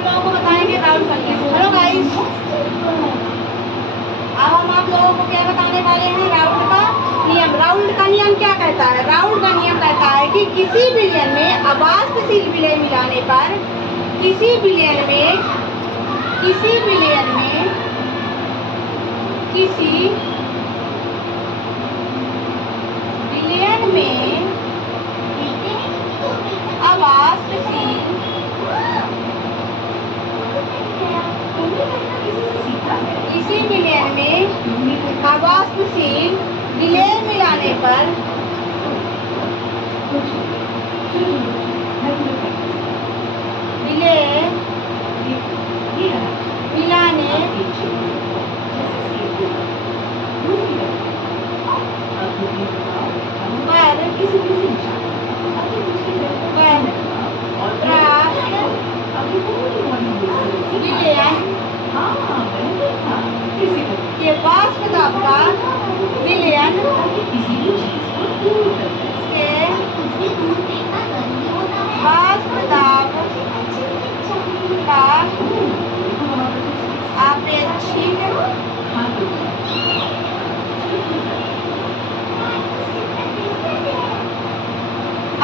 आप लोगों को बताएंगे राउल्ट का नियम। हेलो गाइस, अब हम आप लोगों को क्या बताने वाले हैं, राउल्ट का नियम। राउल्ट का नियम क्या कहता है? राउल्ट का नियम कहता है कि किसी विलयन में अबाष्पशील विलय मिलाने पर किसी विलयन में अबाष्पशील विलय मिलाने पर के वाष्प दाब का विलयन वाष्प दाब का आपेक्षिक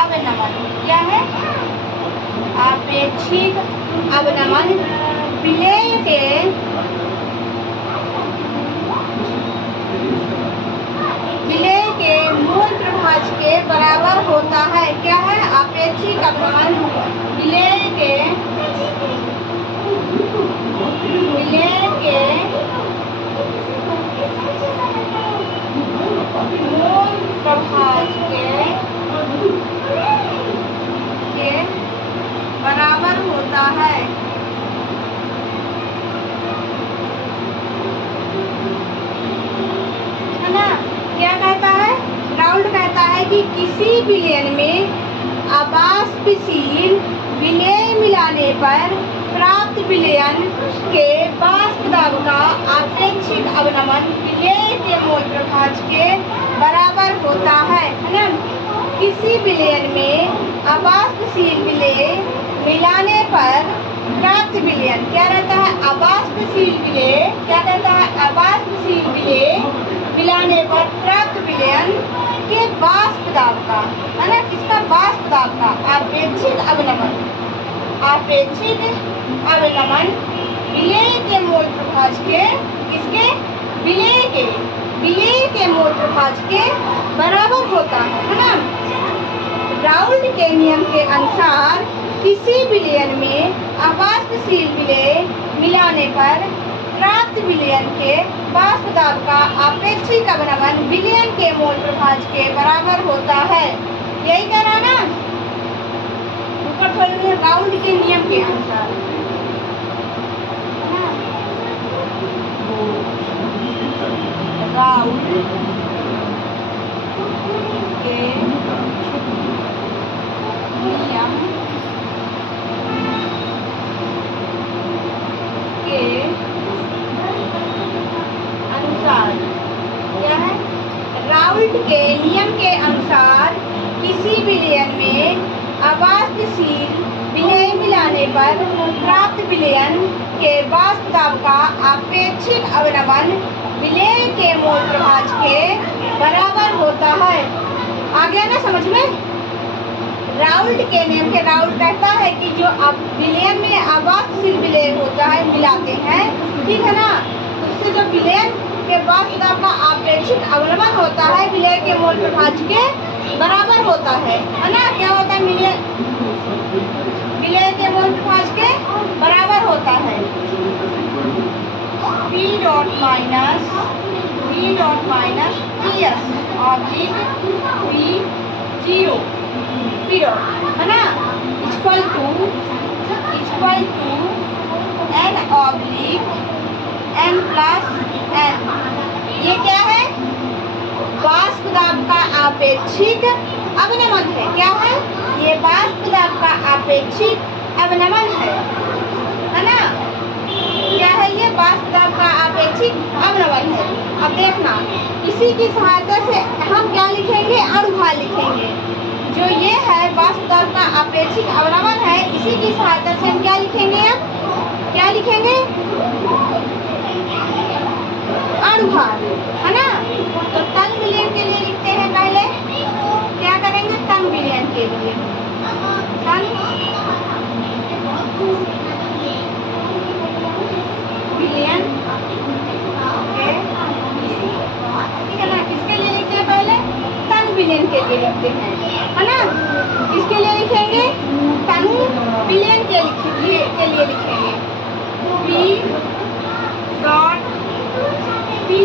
अवनमन क्या है? आपेक्षिक अवनमन विलय के मूल प्रभाज के बराबर होता है। क्या है? आपेक्षिक अवनमन विलय के मूल प्रभाज के बराबर होता है। है ना? क्या कहता है? राउल्ट कहता है कि किसी विलयन में अबाष्पशील विलय मिलाने पर प्राप्त विलयन के वाष्प दाब का आपेक्षिक अवनमन विलय के मूल प्रभाज के बराबर होता है ना? किसी विलयन में अबाष्पशील विलय मिलाने पर प्राप्त विलयन क्या रहता है? अबाष्पशील विलय क्या कहता है? अबाष्पशील विलय मिलाने पर प्राप्त विलयन के वाष्प दाब का, है ना? किसका? वाष्प दाब का आपेक्षिक अवनमन विलय के मूल प्रभाज के किसके? विलय के मूल प्रभाज के बराबर होता है ना? राउल्ट के नियम के अनुसार किसी विलयन में अबाष्पशील विलय मिलाने पर प्राप्त विलयन के वाष्प दाब का आपेक्षिक अवनमन विलयन के मूल प्रभाज के बराबर होता है। यही कह रहा ना ऊपर थोड़ी राउल्ट के नियम के अनुसार। राउल्ट के नियम के अनुसार क्या है? राउल्ट के नियम के अनुसार किसी विलयन में अबाष्पशील विलय मिलाने पर प्राप्त विलयन के वाष्प दाब का आपेक्षिक अवनमन विलय के मूल प्रभाज के बराबर होता है। आ गया ना समझ में? राउल्ट के नियम के राउल्ट कहता है कि जो विलयन में अबाष्पशील विलय होता है मिलाते हैं, ठीक है ना? उससे जो विलयन के वाष्प दाब का आपेक्षिक अवनमन होता है विलय के मूल प्रभाज के बराबर होता है ना? क्या होता है? विलय के मूल प्रभाज के बराबर होता है। P dot minus PS oblique P0 है ना? Equal to N oblique N plus N। ये क्या है? वाष्प दाब का आपेक्षिक अवनमन है। क्या है? ये वाष्प दाब का आपेक्षिक अवनमन है ना? क्या है? ये वाष्प दाब का आपेक्षिक अवनमन है। अब देखना, इसी की सहायता से हम क्या लिखेंगे? अणुभार लिखेंगे। जो ये है वाष्प दाब का आपेक्षिक अवनमन है, इसी की सहायता से हम क्या लिखेंगे? अब क्या लिखेंगे? अणुभार, है ना। तो टन बिलियन के लिए लिखते हैं पहले, क्या करेंगे? टन बिलियन के लिए टन बिलियन, ओके, ठीक है ना। किसके लिए लिखते हैं? पहले टन बिलियन के लिए लिखते हैं, है ना। किसके लिए लिखेंगे? टन बिलियन के लिए लिखेंगे। पी डॉट पी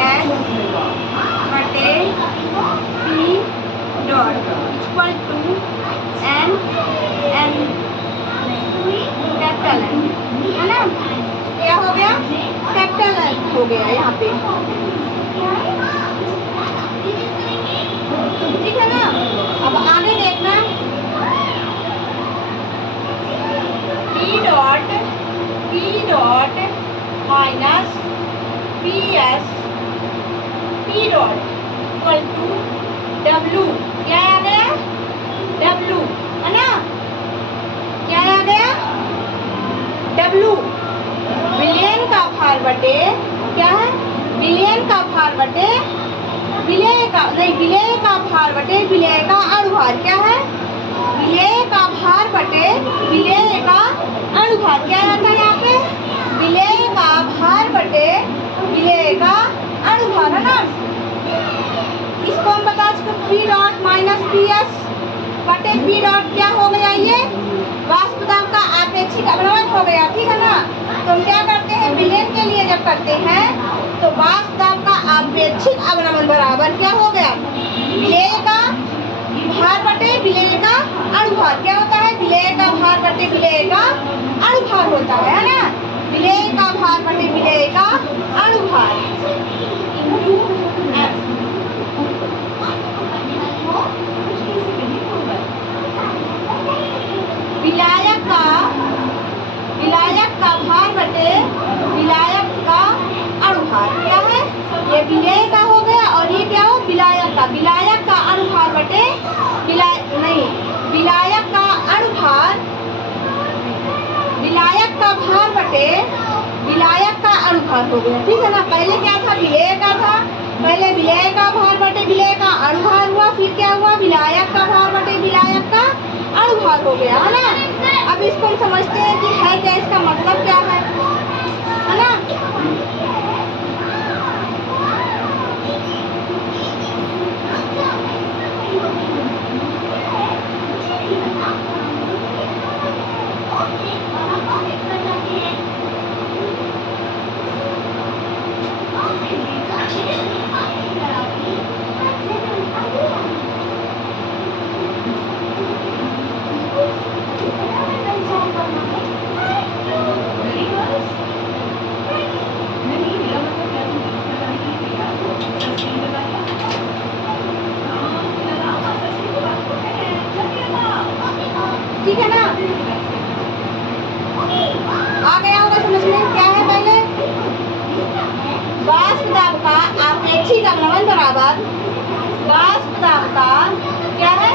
एस बटे P dot equal to N N capital N, है ना। क्या हो गया? कैपिटल एन हो गया यहाँ पे, ठीक है ना। अब आगे देखना, P dot minus P S P dot equal to W, क्या आ गया? डब्लू, है ना। क्या आ गया? डब्लू, बिलियन का भार बटे, क्या है? बिलियन का भार बटे विलेय का, नहीं, विलेय का भार बटे विलेय का अणुभार, क्या है? विलेय का भार बटे विलेय का अणुभार, क्या आता है यहाँ पे? विलेय का भार बटे विलेय का अणुभार, है ना। इसको हम बता चुके, P dot minus P S बटे पी डॉट क्या हो गया? ये वाष्प दाब का आपेक्षिक अवनमन हो गया, ठीक है ना। तो हम क्या करते हैं? विलेयन के लिए जब करते हैं तो वाष्प दाब का आपेक्षिक अवनमन बराबर क्या हो गया? विलेय का भार बटे विलेय का अणुभार, क्या होता है? विलेय का भार बटे विलेय का अणुभार होता है ना। विलेय का भार बटे विलेय का अणुभार इंटू एफ। विलायक का भार बटे विलायक का अणुभार, क्या है? ये विलेय का हो गया और ये क्या हो? विलायक का। विलायक का अणुभार बटे विलायक का अणुभार, विलायक का भार बटे विलायक का अणुभार हो गया, ठीक है ना। पहले क्या था? विलेय का था। पहले विलेय का भार बटे विलेय का अणुभार हुआ, फिर क्या हुआ? विलायक का भार बटे विलायक का अणुभार हो गया, है ना। अब इसको हम समझते हैं कि है क्या, इसका मतलब क्या है ना। ठीक है ना। आ गया होगा समझ में? क्या है? पहले वाष्प दाब का आपेक्षिक अवनमन बराबर, वाष्प दाब का क्या है?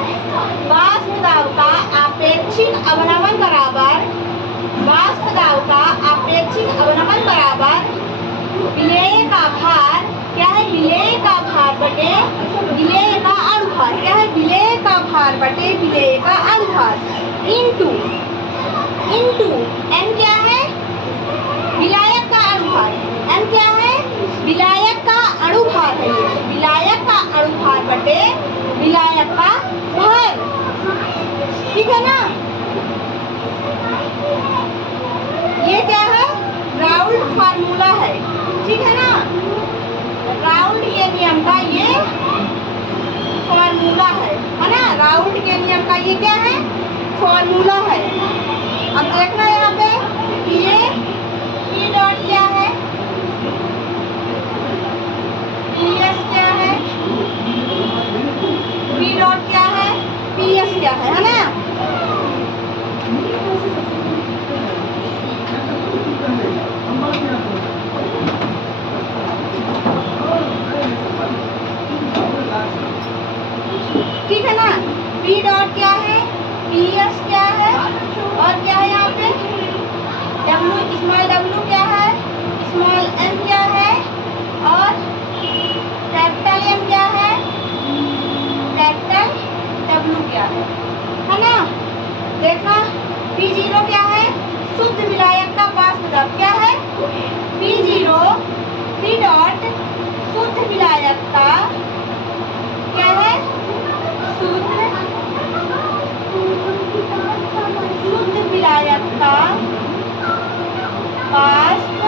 वाष्प दाब का आपेक्षिक अवनमन बराबर, वाष्प दाब का आपेक्षिक अवनमन बराबर विलेय का भार, क्या है? विलेय का भार बटे विलेय का अणुभार, क्या है? विलेय का भार बटे विलेय का अणुभार इंटू एन, क्या है? विलायक का अणुभार। एन क्या है? विलायक का अणुभार है। ये विलायक का अणुभार बटे विलायक का भार, ठीक है ना। ये क्या है? राउल्ट फार्मूला है, ठीक है ना। राउल्ट के नियम का ये फार्मूला है ना। राउल्ट के नियम का ये क्या है? फॉर्मूला है। अब देखना यहाँ पे ये पी डॉट क्या है, पी एस क्या है, पी डॉट क्या है, पी एस क्या है ना। ठीक है ना। पी डॉट क्या है, पी एस क्या है देखना P0 क्या है, शुद्ध विलायक का वाष्प दाब क्या है, P0 P डॉट शुद्ध विलायक का क्या है, शुद्ध विलायक का वाष्प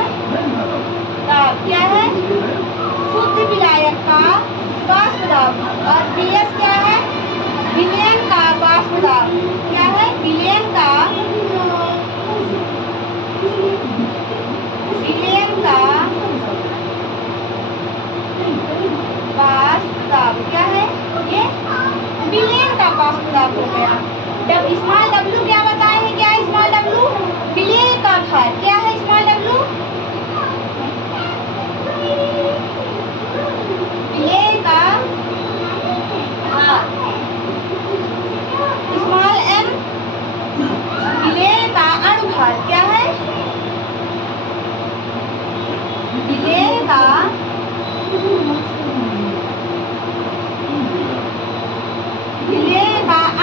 दाब क्या है, शुद्ध विलायक का वाष्प दाब। और PS क्या है, विलयन का वाष्प दाब क्या है, विलयन का वाष्प दाब क्या है, ये विलयन का वाष्प दाब हो गया। स्मॉल w क्या बताए हैं, क्या है स्मॉल w, विलय का भार क्या है, स्मॉल w विलय का भार। स्मॉल m विलय का अणुभार क्या है, विलय का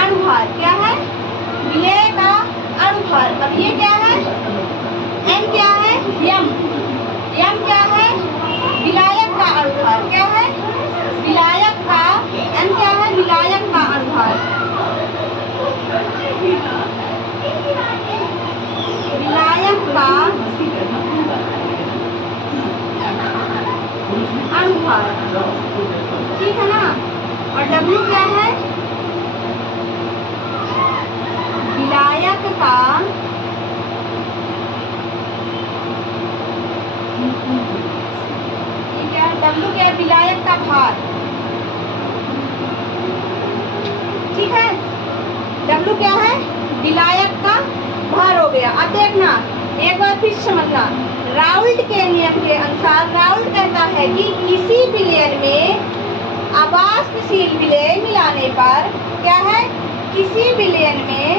अणुभार क्या है, विलय का अणुभार। अब ये क्या है, n क्या है, m क्या है, विलायक का अणुभार क्या है, विलायक का m क्या है, विलायक का अणुभार। विलायक का अणुभार, ठीक है ना। और W क्या है, विलायक का ठीक है, W क्या है, विलायक का भार, ठीक है। W क्या है, विलायक का भार हो गया। अब देखना एक बार फिर समझना, राउल्ट के नियम के अनुसार राउल्ट कहता है कि किसी विलयन में अवाष्पशील विलय मिलाने पर क्या है, किसी विलयन में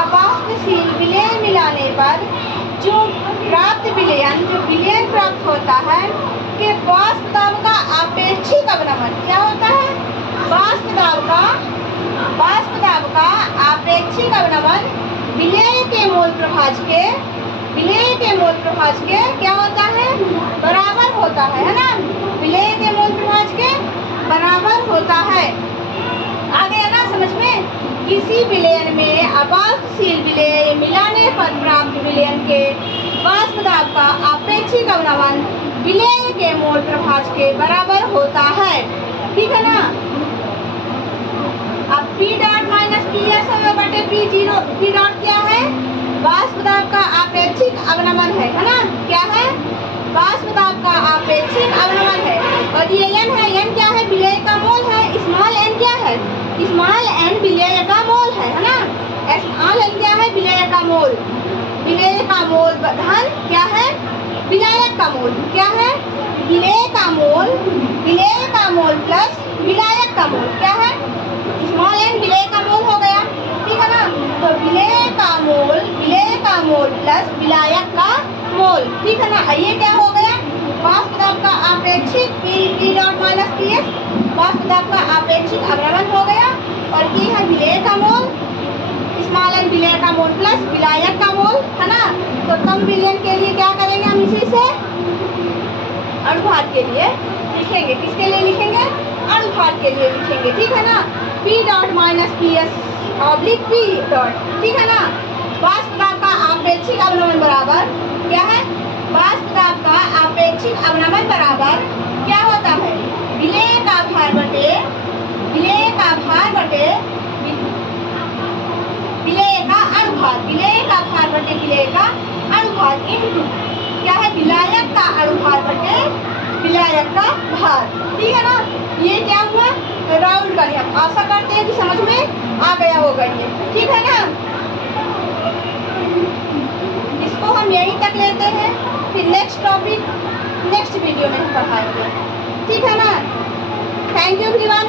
अवाष्पशील विलय मिलाने पर जो प्राप्त विलयन प्राप्त होता है कि वाष्प दाब का आपेक्षिक अवनमन क्या होता है, वाष्प दाब का आपेक्षिक अवनमन विलय के मोल प्रभाज के क्या होता है, बराबर होता है ना, विलय के मोल प्रभाज के बराबर होता है। आ गया ना समझ में। किसी विलयन में अवाष्पशील विलय मिलाने पर प्राप्त विलयन के वाष्प दाब का आपेक्षिक अवनमन विलय के मोल प्रभाज के बराबर होता है, ठीक है ना। अब P डॉट माइनस PS बटे P0, P डॉट क्या है, वाष्प दाब का आपेक्षिक अवनमन है ना, क्या है, वाष्प दाब का आपेक्षिक अवनमन है। और ये n है, n क्या है, विलय का मोल है। स्मॉल n क्या है, स्मॉल n विलय का मोल है ना। स्मॉल n क्या है, विलय का मोल धन क्या है, विलायक का मोल क्या है, विलय का मोल प्लस विलायक का मोल क्या है, स्मॉल n विलय का मोल हो गया, ठीक है ना। तो विलय का मोल प्लस विलायक का मोल, ठीक है ना। ये क्या हो गया, वाष्प दाब का आपेक्षिक P डॉट माइनस PS वाष्प दाब का आपेक्षिक अवनमन हो गया। और ये है विलय का मोल, स्मॉल n विलय का मोल प्लस विलायक का मोल, है ना। तो कम विलयन के लिए क्या करेंगे हम, इसी से अणुभार के लिए लिखेंगे। किसके लिए लिखेंगे, अणुभार के लिए लिखेंगे, ठीक है ना। P dot minus PS oblique P dot, ठीक है ना। वाष्प दाब का आपेक्षिक अवनमन बराबर क्या है, वाष्प दाब का आपेक्षिक अवनमन बराबर क्या होता है, विलय का भार बटे विलय का भार बटे विलय का अणुभार, विलय का भार बटे विलय का अणुभार इनटू क्या है, विलायक का अणुभार बटे विलायक का भार, ठीक है ना। ये क्या हुआ, राउल्ट का नियम। आशा करते हैं कि समझ में आ गया होगा ये, ठीक है ना। इसको हम यहीं तक लेते हैं, फिर नेक्स्ट टॉपिक नेक्स्ट वीडियो में पढ़ाएंगे, ठीक है ना। Thank you everyone.